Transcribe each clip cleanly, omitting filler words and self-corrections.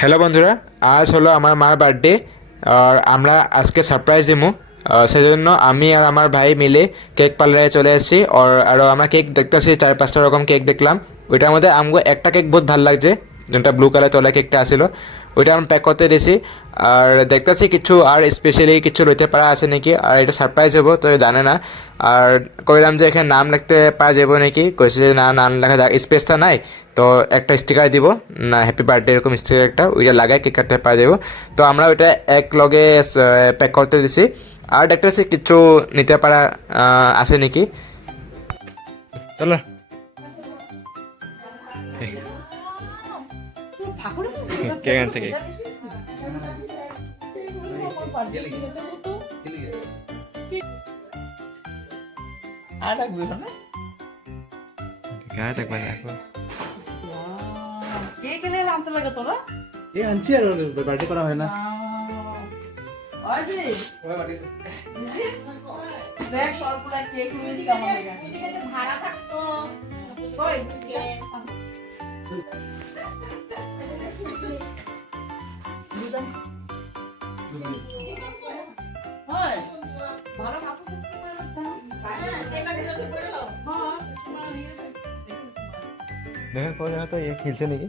Hello বন্ধুরা, আজ হলো আমার মার বার্থডে। আর আমরা আজকে সারপ্রাইজ দিমু। সেজন্য আমি আর আমার ভাই মিলে কেক পার্লারে চলে এসেছি। আরও আমরা কেক দেখতেছি, 4-5টা রকম কেক দেখলাম। ওইটার মধ্যে আমগো একটা কেক বহুত ভালো লাগছে, যেটা ব্লু কালার তলা কেকটা আসিল, ওইটা আমি প্যাক করতে দিয়েছি। আর দেখতেছি কিছু আর স্পেশালি কিছু লইতে পারা আছে নাকি, আর এটা সারপ্রাইজ হবো তো জানে না। আর কইলাম যে এখানে নাম লিখতে পারা যাবো নাকি, কইছে যে না, নাম লেখা স্পেসটা নাই, তো একটা স্টিকার দিব না, হ্যাপি বার্থডে এরকম স্টিকার একটা ওইটা লাগাই কেক কাটতে পারা যাবো। তো আমরা ওইটা এক লগে প্যাক করতে দিছি। আর দেখতেছি কিছু নিতে পারা আছে নাকি। চলো। কে আনছে কেক? আর রাখবি না গায়ে দেখবা দেখো। কে কেনে আনতে লাগে তোরা এই আনছি আর বার্থডে করা হয় না। ওই যে দেখ তোর পুরা কেক নিয়ে দিকে আমার লাগা এদিকে যে ভাড়া থাকতো কই হয় ভাড়া কাপড় দেখো কোন জায়গা তো খেলছে নাকি।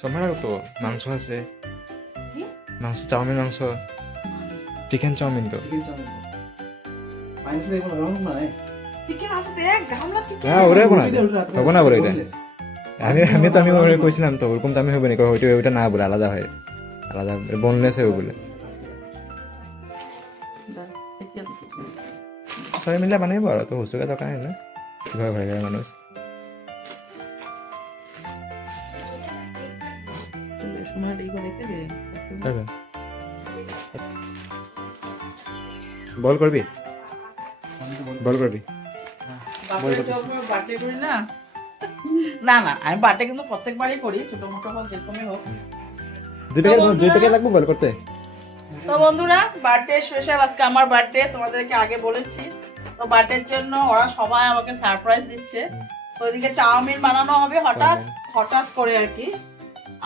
সবার তো মাংস আছে, মাংস, চাউমিন, মাংস, চিকেন চাউমিন। তো চিকেন চাউমিন মাইন্স দেখো রং নাই। চিকেন আছে দেখ গামলা চিকেন হ্যাঁ ওরে কোনা হবে না বলে এটা। আমি ওরে কইছিলাম তো ওরকম দামি হবে না, ওইটা না বলে আলাদা হয়, আলাদা বোনলেস হবে বলে। সবাই মিলে বানাইব আর তো হুসুকা দরকার নেই না, ঘরে ঘরে ঘরে মানুষ। বল করবি, বল করবি। বার্থডে করি না না না আমি বার্থডে কিন্তু প্রত্যেকবারই করি, ছোট মোটো হোক যেরকমই হোক। দুই প্যাকেট লাগবে বল করতে। তো বন্ধুরা বার্থডে স্পেশাল, আজকে আমার বার্থডে, তোমাদেরকে আগে বলেছি। তো বার্থডের জন্য ওরা সবাই আমাকে সারপ্রাইজ দিচ্ছে। তো ওইদিকে চাউমিন বানানো হবে হঠাৎ হঠাৎ করে আর কি,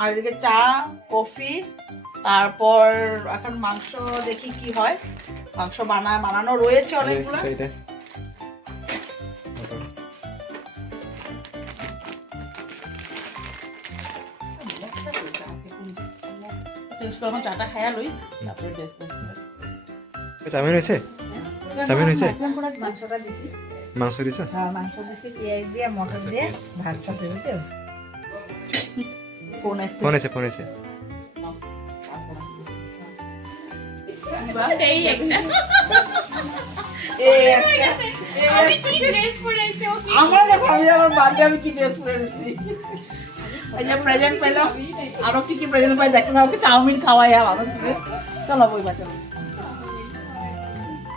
আর এদিকে চা, কফি, তারপর এখন মাংস দেখি কি হয়। মাংস বানানো রয়েছে অনেকগুলো। চাটা খাইয়া লই তারপরে চাউমিন হয়েছে, চাউমিন হয়েছে, মাংসটা দিছি। মাংস দিছে। হ্যাঁ মাংস দিছি, পেঁয়াজ দিয়ে মটর দিয়ে ভাতটা দিতে। ফোন এসে ফোন এসে আমরা দেখো আমি আমার বার্থডে আমি কি ড্রেস পরে এসেছি। এই যে প্রেজেন্ট পেলাম, আরো কি কি প্রেজেন্ট পাই দেখতে দাও, কি চাউমিন খাওয়াই ভালো ছিল। চলো বই বাচ্চা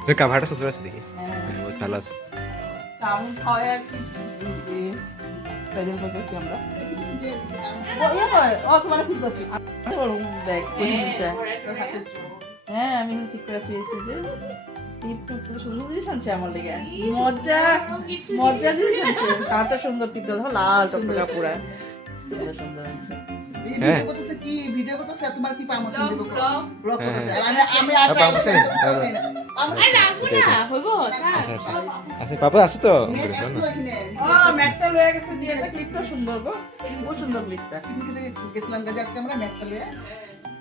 তুই কাভারটা সুন্দর আছে দেখি, বহুত ভালো আছে। চাউমিন খাওয়াই আর কি প্রেজেন্ট করতেছি আমরা। ও তোমার ঠিক আছে দেখ হ্যাঁ আমি ঠিক করে পেয়েছি যে টিপ টুপ সুন্দর জিনিস আনছে আমার লেগে, মজা মজা জিনিস আনছে। তারটা সুন্দর টিপটা দেখো লাল টকটকা পুরা সুন্দর আনছে। হ্যাঁ কি ভিডিও করতেছে তোমার কি পারমিশন দেব ব্লগ করতেছে আর আমি আর পারমিশন আছে পাপা আছে তো। ও ম্যাটটা লয়ে গেছে যে এটা ক্লিপটা সুন্দর গো, খুব সুন্দর ক্লিপটা। গেছিলাম গাজে আজকে আমরা ম্যাকটা লয়ে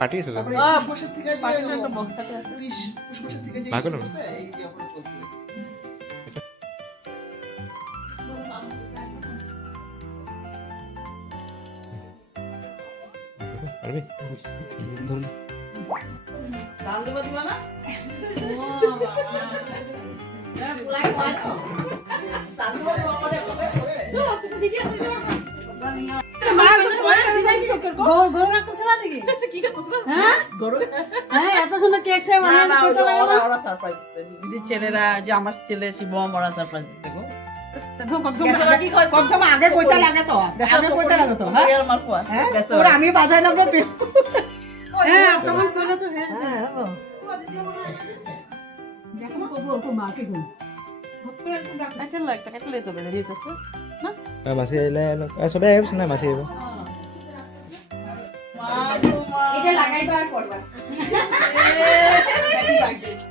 পার্টি ছিল পুষ্পশের থেকে যে পাখির একটা বস্তাতে আছে। পুষ্পশের থেকে যে ভাগলো করছে এই যে এখন চলতেছে। পারবি ধরুন ডাল দেবো দিবা না? ছেলেরা যে আমার ছেলে শিবম ওরা সারপ্রাইজ দিতে গো। আগে কইতে লাগে তো, আগে কইতে লাগে তো, হ্যাঁ আমি বাজাইলাম না। হ্যাঁ তখন কইলে তো হ্যাঁ হ্যাঁ দেখো করবো মাকে কাটলে তো বেড়ে যেতেছে না মাছি আহিলে চবেই আহিবচোন নাই মাছি আহিব এটা লাগাইবা আর করবা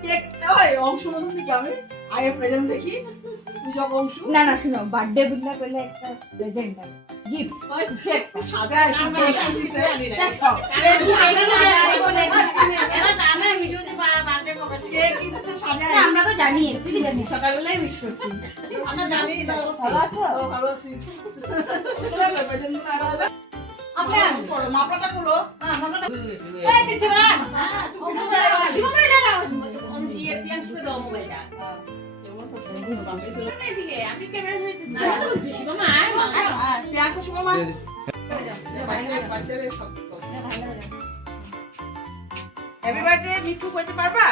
কেকটা অংশ মতো থেকে আমি আগে প্রেজেন্ট দেখি পূজক অংশ না না শুনো বার্থডে বুঝলা কইলে একটা প্রেজেন্ট আছে গিফট চেক সাজায় কেক কিনছে সাজায় আমরা তো জানি অ্যাকচুয়ালি জানি সকালবেলায় উইশ করছি আমরা জানি না ভালো আছো ভালো আছি আপনার মাপলাটা খুলো এই কিছু না আমি ক্যামেরা ধরতেছি প্রিয়াঙ্কা শুভমা বাচ্চাদের সব হ্যাপি বার্থডে মিঠু কইতে পারবা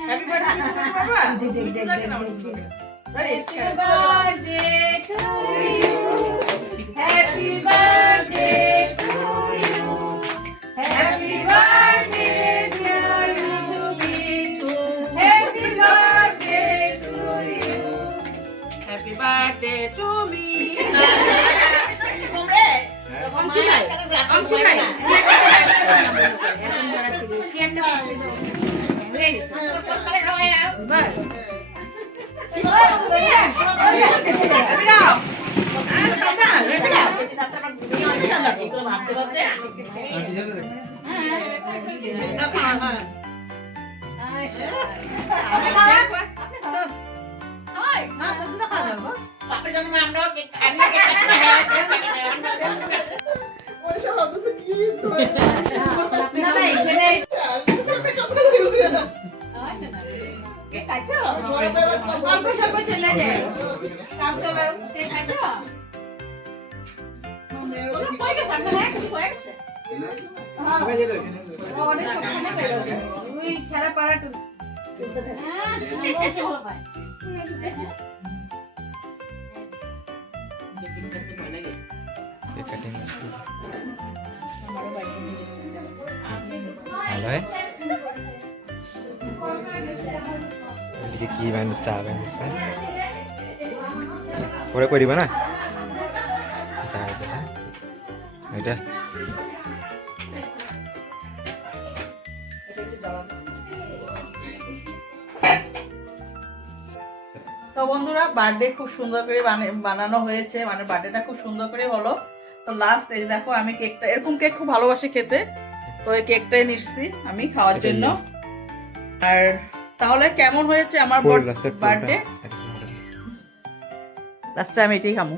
হ্যাপি বার্থডে মিঠু কইতে পারবা Happy birthday to you. Happy birthday, dear Mitu. Happy birthday to you. Happy birthday to me ওইসব অবস্থা কি অল্প স্বল্প চলে যায় কাম চলাও দেখাচ্ছো সবাই যেতে অনেক সময় বেরো ওই ছাড়া পাড়া তো কাটিং ভালো হয় এটা কি মানে স্টার বানিয়েছে পরে করিবা না যা এটা তো বন্ধুরা বার্থডে খুব সুন্দর করে বানানো হয়েছে মানে বার্থডেটা খুব সুন্দর করে হলো তো লাস্ট এই দেখো আমি কেকটা এরকম কেক খুব ভালোবাসি খেতে তো এই কেকটাই নিচ্ছি আমি খাওয়ার জন্য আর তাহলে কেমন হয়েছে আমার বার্থডে লাস্টে আমি এটাই খাবো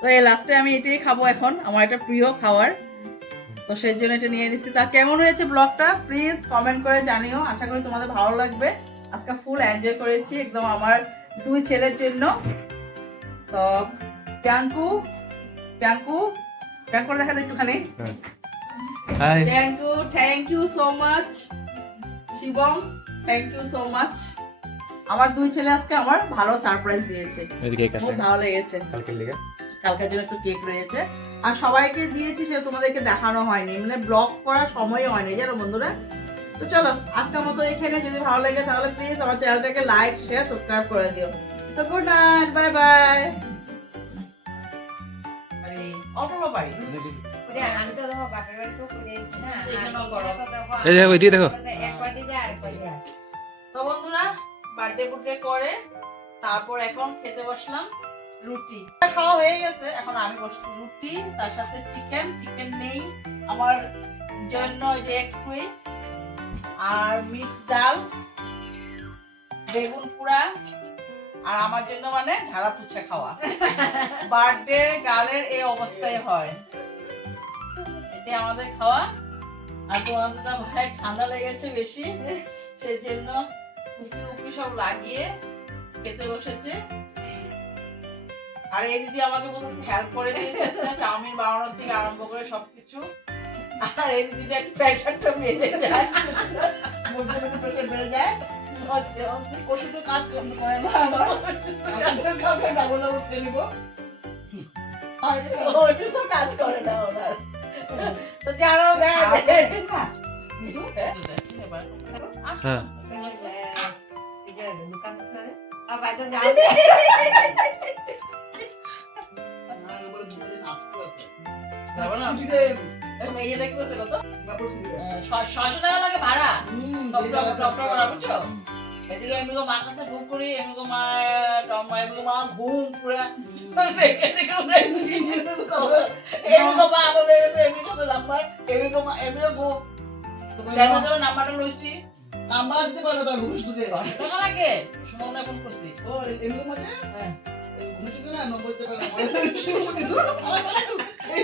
তো এই লাস্টে আমি এটাই খাবো এখন আমার এটা প্রিয় খাবার তো সেই জন্য এটা নিয়ে নিচ্ছি তা কেমন হয়েছে ব্লগটা প্লিজ কমেন্ট করে জানিও আশা করি তোমাদের ভালো লাগবে আজকে ফুল এনজয় করেছি একদম আমার দুই ছেলের জন্য তো প্রিয়াঙ্কু দেখা যায় একটুখানি hi Priyanku thank you so much Shivam thank you so much আমার দুই ছেলে আজকে আমার ভালো সারপ্রাইজ দিয়েছে কেক আছে খুব ভালো লেগেছে কালকে লিগে কালকের জন্য একটু কেক রয়েছে আর সবাইকে দিয়েছি সে তোমাদেরকে দেখানো হয়নি মানে ব্লগ করার সময় হয়নি জানো বন্ধুরা তো চলো আজকের মতো এখানে যদি ভালো লাগে তাহলে প্লিজ আমার চ্যানেলটাকে লাইক শেয়ার সাবস্ক্রাইব করে দিও তো গুড নাইট বাই বাই আরে অল্প পারি আমি তো দেখো বাপের বাড়ি তো করে হ্যাঁ এখানেও করো। এই দেখো এদিকে দেখো এক পার্টি যায় আর পার্টি যায় তো বন্ধুরা বার্থডে করে তারপর এখন খেতে বসলাম রুটি খাওয়া হয়ে গেছে এখন আমি বসছি রুটি তার সাথে চিকেন নেই আমার জন্য যে একটু আর মিক্স ডাল বেগুন পোড়া আর আমার জন্য মানে ঝাড়া পুচা খাওয়া বার্থডে গালের এই অবস্থায় হয় এটাই আমাদের খাওয়া আর তোমাদের তো ভাই ঠান্ডা লেগেছে বেশি সেই জন্য টুপি সব লাগিয়ে খেতে বসেছে আর এই দিদি আমাকে বলতেছে হেল্প করে দিয়েছে চাউমিন বানানোর থেকে আরম্ভ করে সবকিছু আর এই দিদি যে প্রেশারটা বেড়ে যায় মধ্যে মধ্যে পেটে বেড়ে যায় ওষুধে কাজ করে না আমার কাউকে ডাবল ডাবল খেয়ে নিবো ওইটা তো কাজ করে না ওনার তো জানো দেয় হ্যাঁ এই যে দোকান করে আর বাইরে যাবে ইয়ে দেখে বলছে কত 600 টাকা লাগে ভাড়া ডক্টর করা বুঝছো এদিকে এমনি মার কাছে বুক করি এমনি মা এমনি মা ঘুম পুরা এমনি মা বলে গেছে এমনি কত নাম্বার এমনি মা এমনি ঘুম নাম্বারটা লইছি নাম্বার দিতে পারো তার ঘুরে টাকা লাগে সুমন ফোন করছি ও এমনি মাঝে হ্যাঁ ঘুরে চুকে না 90 টাকা এই